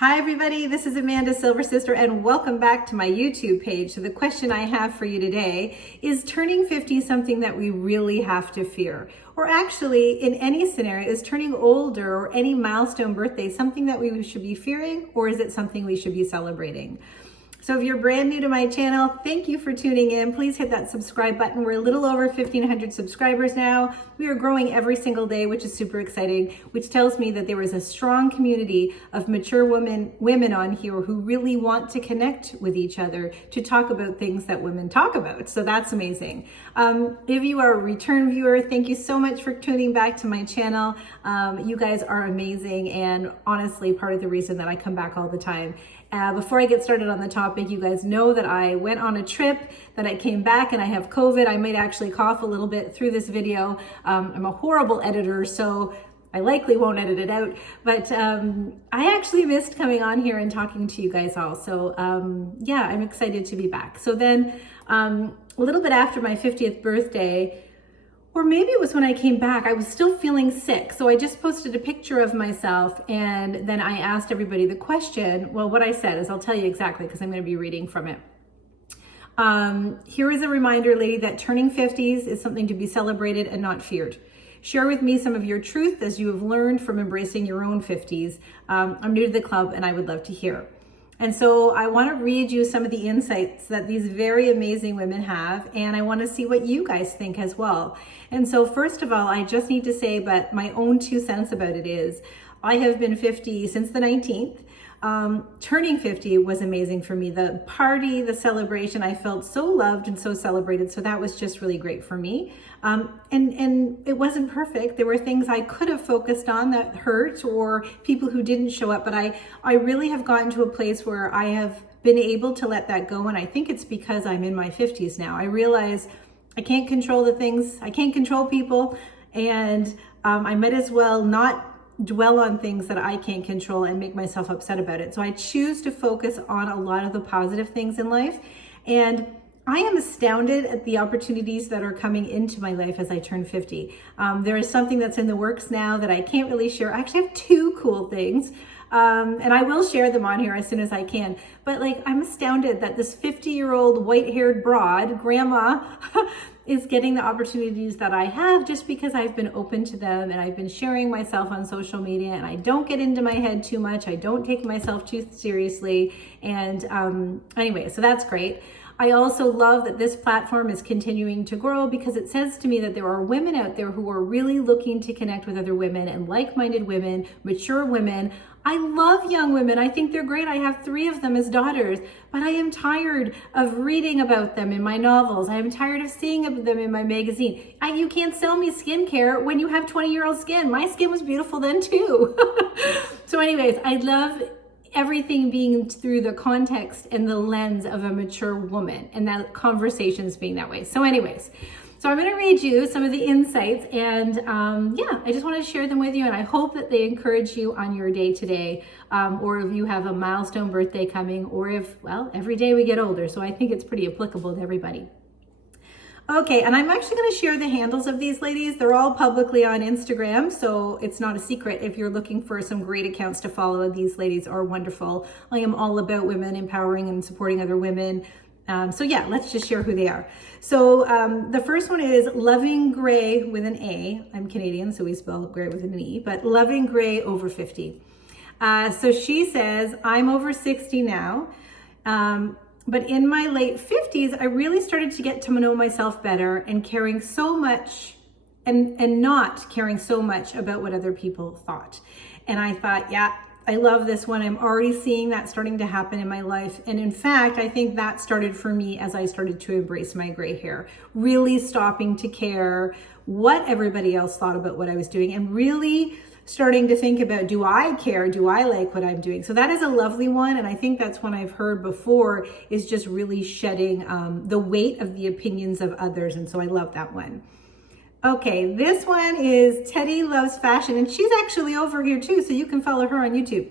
Hi everybody, this is Amanda Silver Sister and welcome back to my YouTube page. So the question I have for you today is turning 50 something that we really have to fear? Or actually, in any scenario, is turning older or any milestone birthday something that we should be fearing, or is it something we should be celebrating? So if you're brand new to my channel, thank you for tuning in. Please hit that subscribe button. We're a little over 1,500 subscribers now. We are growing every single day, which is super exciting, which tells me that there is a strong community of mature women on here who really want to connect with each other to talk about things that women talk about. So that's amazing. If you are a return viewer, thank you so much for tuning back to my channel. You guys are amazing and honestly part of the reason that I come back all the time. Before I get started on the topic, you guys know that I went on a trip, that I came back and I have COVID. I might actually cough a little bit through this video. I'm a horrible editor, so I likely won't edit it out, but I actually missed coming on here and talking to you guys all. So yeah, I'm excited to be back. So then a little bit after my 50th birthday, or maybe it was when I came back, I was still feeling sick. So I just posted a picture of myself and then I asked everybody the question. Well, what I said is, I'll tell you exactly because I'm going to be reading from it. Here is a reminder, lady, that turning 50s is something to be celebrated and not feared. Share with me some of your truth as you have learned from embracing your own 50s. I'm new to the club and I would love to hear. And so I want to read you some of the insights that these very amazing women have, and I want to see what you guys think as well. And so first of all, I just need to say, but my own 2 cents about it is, I have been 50 since the 19th. Turning 50 was amazing for me. The party, the celebration, I felt so loved and so celebrated. So that was just really great for me. And it wasn't perfect. There were things I could have focused on that hurt, or people who didn't show up. But I really have gotten to a place where I have been able to let that go. And I think it's because I'm in my 50s now. I realize I can't control the things. I can't control people. And I might as well not dwell on things that I can't control and make myself upset about it. So I choose to focus on a lot of the positive things in life. And I am astounded at the opportunities that are coming into my life as I turn 50. There is something that's in the works now that I can't really share. I actually have 2 cool things. And I will share them on here as soon as I can. But like, I'm astounded that this 50-year-old white-haired broad, grandma, is getting the opportunities that I have just because I've been open to them and I've been sharing myself on social media, and I don't get into my head too much. I don't take myself too seriously. And anyway, so that's great. I also love that this platform is continuing to grow because it says to me that there are women out there who are really looking to connect with other women and like-minded women, mature women. I love young women. I think they're great. I have 3 of them as daughters, but I am tired of reading about them in my novels. I am tired of seeing them in my magazine. You can't sell me skincare when you have 20-year-old skin. My skin was beautiful then too. So anyways, I love everything being through the context and the lens of a mature woman, and that conversations being that way. So anyways, so I'm going to read you some of the insights, and yeah, I just want to share them with you, and I hope that they encourage you on your day today, or if you have a milestone birthday coming, or if, well, every day we get older, so I think it's pretty applicable to everybody. Okay, and I'm actually going to share the handles of these ladies. They're all publicly on Instagram, so it's not a secret if you're looking for some great accounts to follow. These ladies are wonderful. I am all about women empowering and supporting other women. So yeah, let's just share who they are. So the first one is Loving Gray with an A. I'm Canadian, so we spell Gray with an E, but Loving Gray over 50. So she says, I'm over 60 now. But in my late 50s, I really started to get to know myself better and caring so much and not caring so much about what other people thought. And I thought, yeah, I love this one. I'm already seeing that starting to happen in my life. And in fact, I think that started for me as I started to embrace my gray hair, really stopping to care what everybody else thought about what I was doing and really starting to think about, do I care? Do I like what I'm doing? So that is a lovely one. And I think that's one I've heard before, is just really shedding the weight of the opinions of others. And so I love that one. Okay, this one is Teddy Loves Fashion. And she's actually over here too, so you can follow her on YouTube.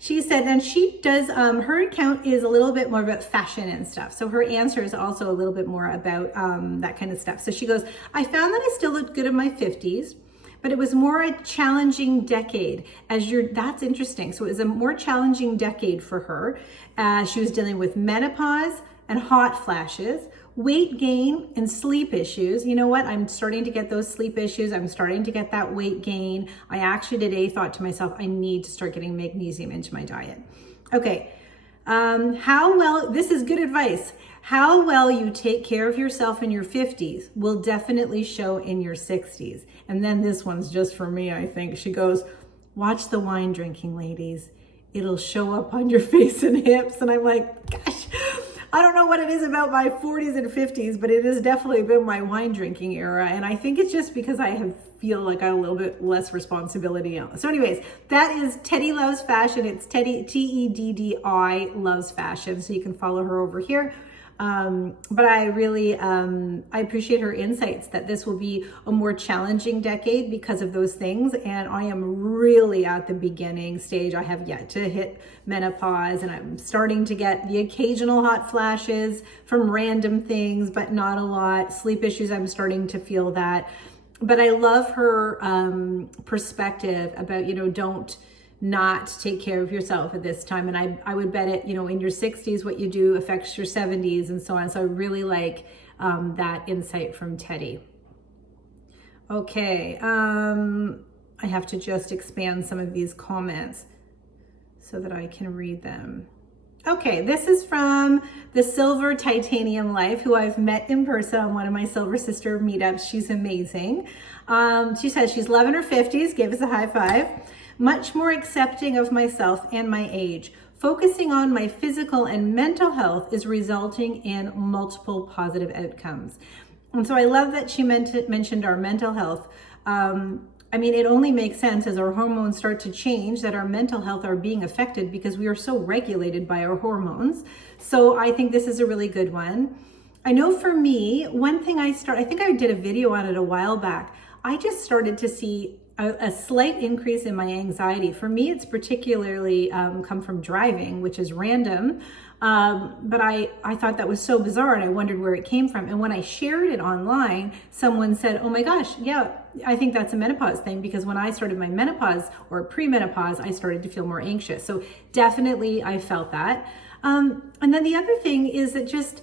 She said, and she does, her account is a little bit more about fashion and stuff. So her answer is also a little bit more about that kind of stuff. So she goes, I found that I still looked good in my 50s. but it was more a challenging decade that's interesting. So it was a more challenging decade for her. She was dealing with menopause and hot flashes, weight gain and sleep issues. You know what? I'm starting to get those sleep issues. I'm starting to get that weight gain. I actually today thought to myself, I need to start getting magnesium into my diet. Okay. This is good advice. How well you take care of yourself in your 50s will definitely show in your 60s. And then this one's just for me, I think. She goes, watch the wine drinking, ladies. It'll show up on your face and hips. And I'm like, gosh, I don't know what it is about my 40s and 50s, but it has definitely been my wine drinking era. And I think it's just because I feel like I have a little bit less responsibility. So anyways, that is Teddy Loves Fashion. It's Teddy, Teddi Loves Fashion. So you can follow her over here. But I really, I appreciate her insights that this will be a more challenging decade because of those things. And I am really at the beginning stage. I have yet to hit menopause, and I'm starting to get the occasional hot flashes from random things, but not a lot. Sleep issues, I'm starting to feel that. But I love her perspective about, don't not take care of yourself at this time. And I would bet it, in your 60s, what you do affects your 70s and so on. So I really like that insight from Teddy. Okay, I have to just expand some of these comments so that I can read them. Okay, this is from the Silver Titanium Life, who I've met in person on one of my Silver Sister meetups. She's amazing. She says she's loving her 50s, gave us a high five. Much more accepting of myself and my age. Focusing on my physical and mental health is resulting in multiple positive outcomes. And so I love that she mentioned our mental health. It only makes sense as our hormones start to change that our mental health are being affected because we are so regulated by our hormones. So I think this is a really good one. I know for me, one thing I think I did a video on it a while back. I just started to see a slight increase in my anxiety. For me, it's particularly come from driving, which is random. But I thought that was so bizarre, and I wondered where it came from. And when I shared it online, someone said, oh my gosh, yeah, I think that's a menopause thing, because when I started my menopause or premenopause, I started to feel more anxious. So definitely I felt that. And then the other thing is that just,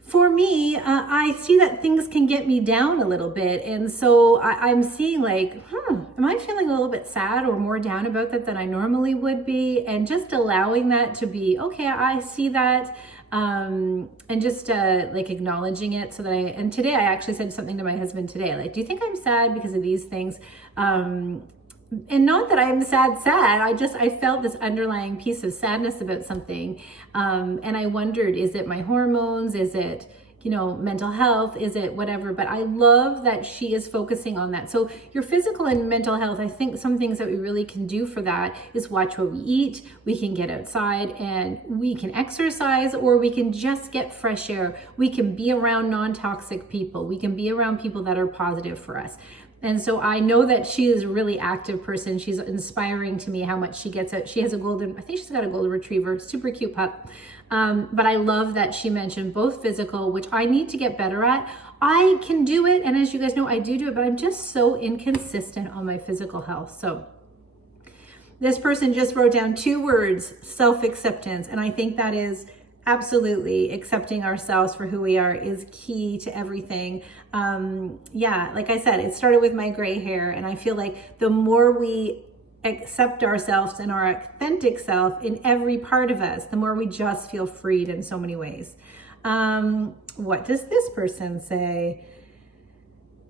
for me, I see that things can get me down a little bit. And so I'm seeing like, am I feeling a little bit sad or more down about that than I normally would be? And just allowing that to be, okay, I see that. And just like acknowledging it so that and today I actually said something to my husband today, like, do you think I'm sad because of these things? And not that I'm sad. I felt this underlying piece of sadness about something. And I wondered, is it my hormones? Is it, mental health? Is it whatever? But I love that she is focusing on that. So your physical and mental health, I think some things that we really can do for that is watch what we eat. We can get outside and we can exercise, or we can just get fresh air. We can be around non-toxic people. We can be around people that are positive for us. And so I know that she is a really active person. She's inspiring to me how much she gets out. She has I think she's got a golden retriever, super cute pup. But I love that she mentioned both physical, which I need to get better at. I can do it. And as you guys know, I do it, but I'm just so inconsistent on my physical health. So this person just wrote down 2 words, self-acceptance. And I think that is absolutely accepting ourselves for who we are is key to everything. Like I said, it started with my gray hair, and I feel like the more we accept ourselves and our authentic self in every part of us, the more we just feel freed in so many ways. What does this person say?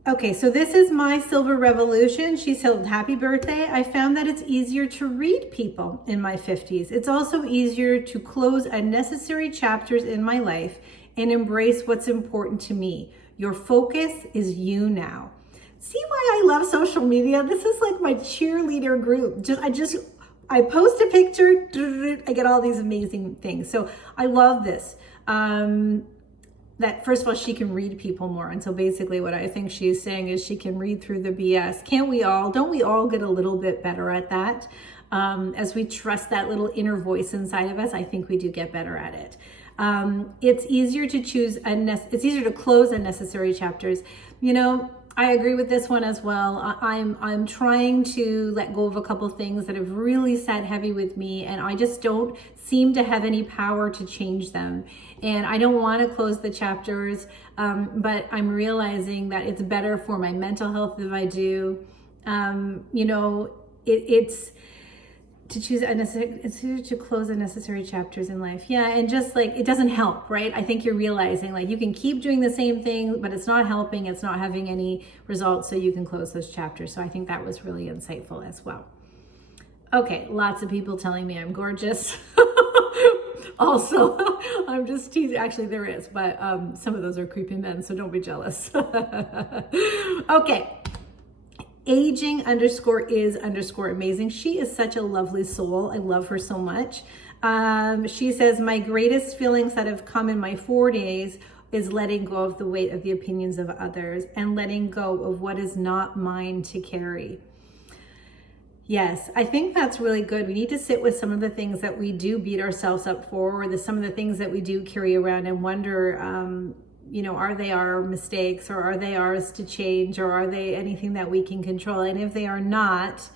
Okay, so this is my Silver Revolution. She said, happy birthday. I found that it's easier to read people in my 50s. It's also easier to close unnecessary chapters in my life and embrace what's important to me. Your focus is you now. See why I love social media? This is like my cheerleader group. I post a picture, I get all these amazing things. So I love this. That first of all, she can read people more. And so basically what I think she's saying is she can read through the BS. Can't we all? Don't we all get a little bit better at that? As we trust that little inner voice inside of us, I think we do get better at it. It's easier to close unnecessary chapters. I agree with this one as well. I'm trying to let go of a couple things that have really sat heavy with me, and I just don't seem to have any power to change them. And I don't want to close the chapters, but I'm realizing that it's better for my mental health if I do. It's to choose to close unnecessary chapters in life. Yeah, and just like it doesn't help, right? I think you're realizing like you can keep doing the same thing, but it's not helping, it's not having any results, so you can close those chapters. So I think that was really insightful as well. Okay, lots of people telling me I'm gorgeous. Also, I'm just teasing. Actually, there is, but some of those are creepy men, so don't be jealous. Okay. Aging_is_amazing. She is such a lovely soul. I love her so much. She says, my greatest feelings that have come in my 40s is letting go of the weight of the opinions of others and letting go of what is not mine to carry. Yes, I think that's really good. We need to sit with some of the things that we do beat ourselves up for, or some of the things that we do carry around and wonder, are they our mistakes, or are they ours to change, or are they anything that we can control? And if they are not,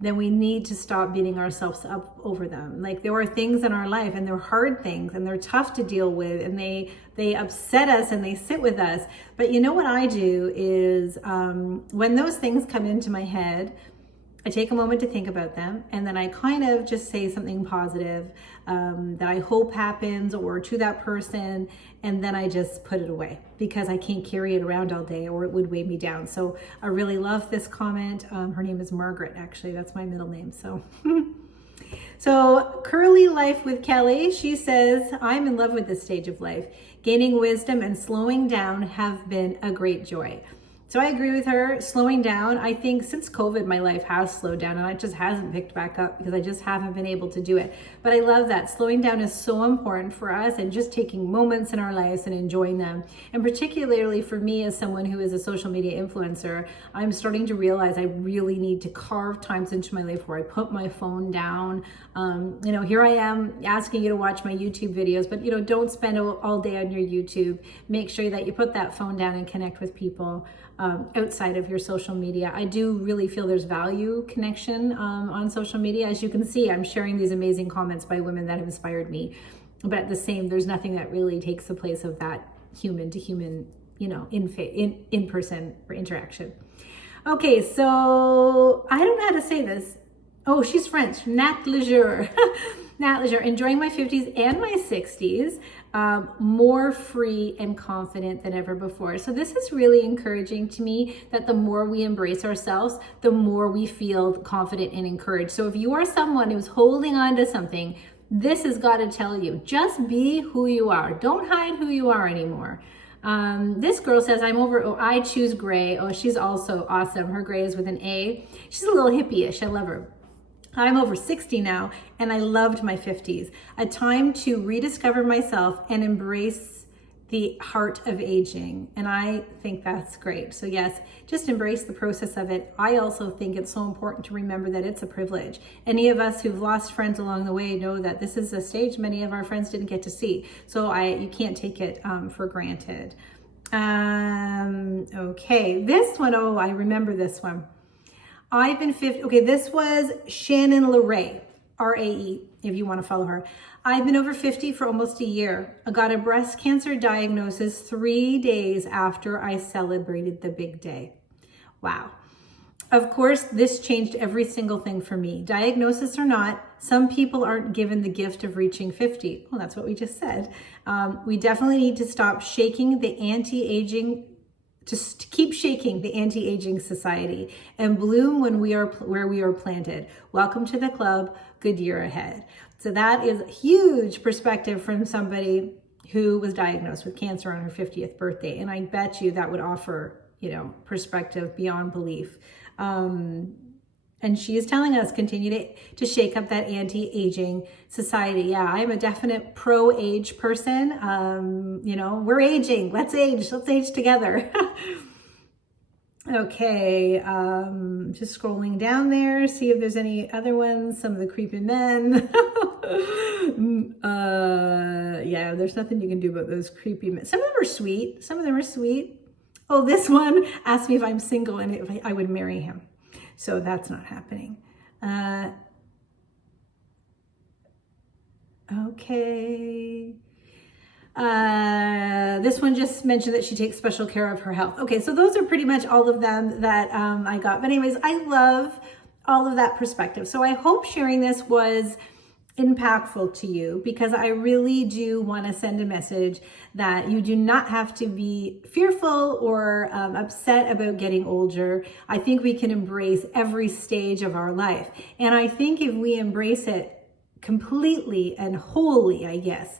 then we need to stop beating ourselves up over them. Like, there are things in our life, and they're hard things, and they're tough to deal with, and they upset us, and they sit with us. But you know what I do is when those things come into my head, I take a moment to think about them, and then I kind of just say something positive that I hope happens, or to that person, and then I just put it away because I can't carry it around all day, or it would weigh me down. So I really love this comment. Her name is Margaret, actually. That's my middle name. So Curly Life with Kelly, she says, I'm in love with this stage of life. Gaining wisdom and slowing down have been a great joy. So I agree with her. Slowing down, I think since COVID, my life has slowed down, and it just hasn't picked back up because I just haven't been able to do it. But I love that. Slowing down is so important for us, and just taking moments in our lives and enjoying them. And particularly for me, as someone who is a social media influencer, I'm starting to realize I really need to carve times into my life where I put my phone down. Here I am asking you to watch my YouTube videos, but don't spend all day on your YouTube. Make sure that you put that phone down and connect with people outside of your social media. I do really feel there's value connection on social media. As you can see, I'm sharing these amazing comments by women that have inspired me. But at the same, there's nothing that really takes the place of that human to human, in person interaction. Okay, so I don't know how to say this. Oh, she's French. Nat Leisure. Nat Leisure. Enjoying my 50s and my 60s. More free and confident than ever before. So this is really encouraging to me, that the more we embrace ourselves, the more we feel confident and encouraged. So if you are someone who's holding on to something, this has got to tell you, just be who you are. Don't hide who you are anymore. This girl says, I choose gray. Oh, she's also awesome. Her gray is with an A. She's a little hippie-ish. I love her. I'm over 60 now, and I loved my 50s. A time to rediscover myself and embrace the heart of aging. And I think that's great. So yes, just embrace the process of it. I also think it's so important to remember that it's a privilege. Any of us who've lost friends along the way know that this is a stage many of our friends didn't get to see. So you can't take it for granted. Okay, this one, oh, I remember this one. I've been 50. Okay, this was Shannon LaRae, R-A-E, if you want to follow her. I've been over 50 for almost a year. I got a breast cancer diagnosis 3 days after I celebrated the big day. Wow. Of course, this changed every single thing for me. Diagnosis or not, some people aren't given the gift of reaching 50. Well, that's what we just said. We definitely need to stop shaking the anti-aging to keep shaking the anti-aging society and bloom when we are where we are planted. Welcome to the club. Good year ahead. So that is huge perspective from somebody who was diagnosed with cancer on her 50th birthday. And I bet you that would offer, perspective beyond belief. And she is telling us continue to shake up that anti-aging society. Yeah, I'm a definite pro-age person. We're aging. Let's age together. Okay, just scrolling down there, see if there's any other ones. Some of the creepy men. Yeah, there's nothing you can do about those creepy men. Some of them are sweet. Oh, this one asked me if I'm single and if I would marry him. So that's not happening. Okay. This one just mentioned that she takes special care of her health. Okay, so those are pretty much all of them that I got. But anyways, I love all of that perspective. So I hope sharing this was impactful to you, because I really do want to send a message that you do not have to be fearful or upset about getting older. I think we can embrace every stage of our life. And I think if we embrace it completely and wholly, I guess,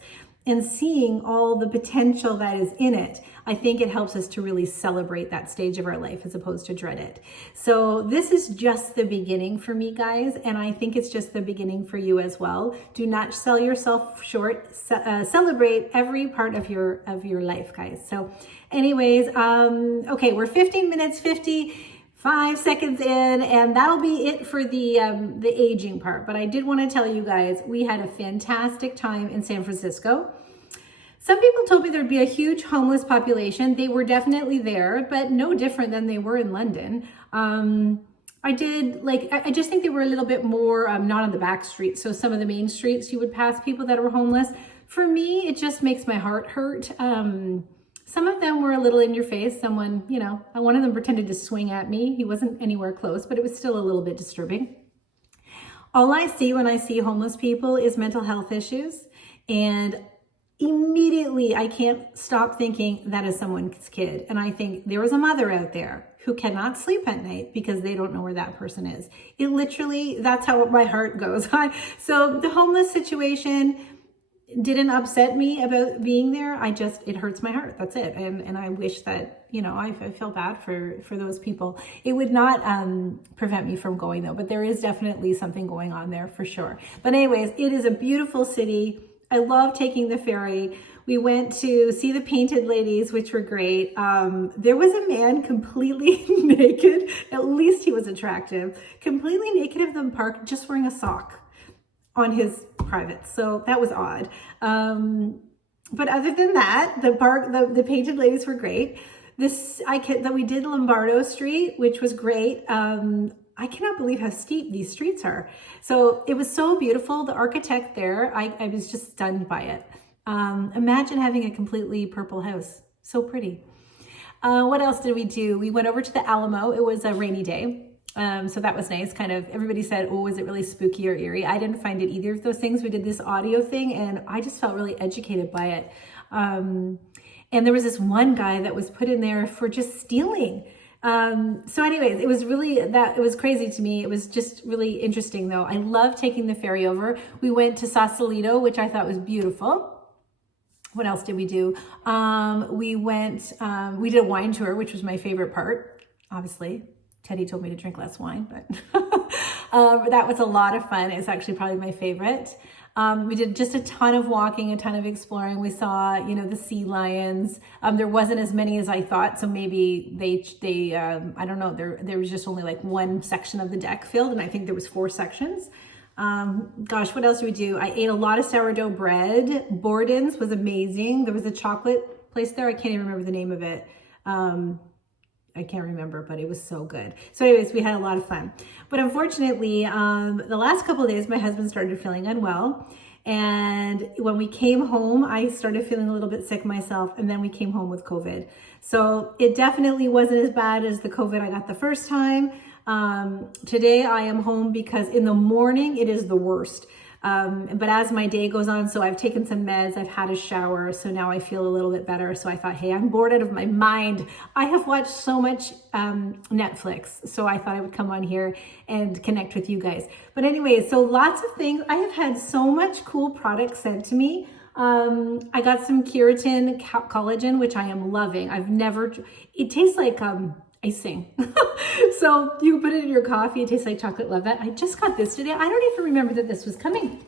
and seeing all the potential that is in it, I think it helps us to really celebrate that stage of our life as opposed to dread it. So this is just the beginning for me, guys, and I think it's just the beginning for you as well. Do not sell yourself short. Celebrate every part of your life, guys. So anyways, okay, we're 15 minutes, 55 seconds in, and that'll be it for the aging part. But I did want to tell you guys, we had a fantastic time in San Francisco. Some people told me there'd be a huge homeless population. They were definitely there, but no different than they were in London. I just think they were a little bit more, not on the back streets. So some of the main streets, you would pass people that were homeless. For me, it just makes my heart hurt. Some of them were a little in your face. Someone, one of them pretended to swing at me. He wasn't anywhere close, but it was still a little bit disturbing. All I see when I see homeless people is mental health issues. And immediately I can't stop thinking that is someone's kid. And I think there is a mother out there who cannot sleep at night because they don't know where that person is. It literally, that's how my heart goes. So the homeless situation didn't upset me about being there. It hurts my heart. That's it. And I wish that, I feel bad for those people. It would not prevent me from going though, but there is definitely something going on there for sure. But anyways, it is a beautiful city. I love taking the ferry. We went to see the Painted Ladies, which were great. There was a man completely naked. At least he was attractive. Completely naked in the park, just wearing a sock on his private. So that was odd. But other than that, the Painted Ladies were great. We did Lombardo Street, which was great. I cannot believe how steep these streets are. So it was so beautiful. The architect there, I was just stunned by it. Imagine having a completely purple house. So pretty. What else did we do? We went over to the Alamo. It was a rainy day. So that was nice. Kind of everybody said, oh, was it really spooky or eerie? I didn't find it either of those things. We did this audio thing and I just felt really educated by it. And there was this one guy that was put in there for just stealing. So anyways, it was crazy to me. It was just really interesting though. I love taking the ferry over. We went to Sausalito, which I thought was beautiful. What else did we do? We did a wine tour, which was my favorite part. Obviously, Teddy told me to drink less wine, but that was a lot of fun. It's actually probably my favorite. We did just a ton of walking, a ton of exploring. We saw, the sea lions. There wasn't as many as I thought. So maybe they I don't know, there was just only like one section of the deck filled. And I think there was 4 sections. Gosh, what else did we do? I ate a lot of sourdough bread. Borden's was amazing. There was a chocolate place there. I can't even remember the name of it. I can't remember, but it was so good. So anyways, we had a lot of fun. But unfortunately, the last couple of days, my husband started feeling unwell. And when we came home, I started feeling a little bit sick myself. And then we came home with COVID. So it definitely wasn't as bad as the COVID I got the first time. Today I am home because in the morning it is the worst. But as my day goes on, so I've taken some meds, I've had a shower, so now I feel a little bit better. So I thought, hey, I'm bored out of my mind. I have watched so much Netflix, so I thought I would come on here and connect with you guys. But anyway, so lots of things. I have had so much cool products sent to me. I got some keratin collagen, which I am loving. It tastes like icing. So you put it in your coffee, it tastes like chocolate lavette. I just got this today. I don't even remember that this was coming.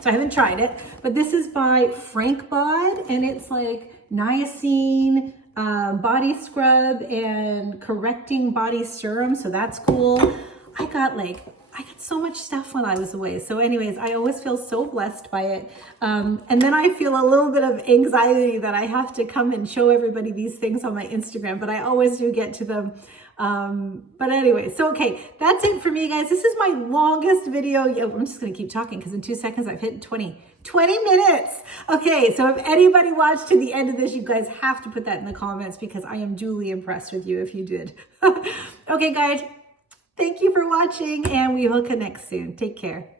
So I haven't tried it, but this is by Frank Bod and it's like niacin, body scrub and correcting body serum. So that's cool. I got like I got so much stuff when I was away. So anyways, I always feel so blessed by it. And then I feel a little bit of anxiety that I have to come and show everybody these things on my Instagram, but I always do get to them. But anyway, so okay, that's it for me, guys. This is my longest video. I'm just going to keep talking because in 2 seconds I've hit 20 minutes. Okay, so if anybody watched to the end of this, you guys have to put that in the comments because I am duly impressed with you if you did. Okay, guys, thank you for watching and we will connect soon. Take care.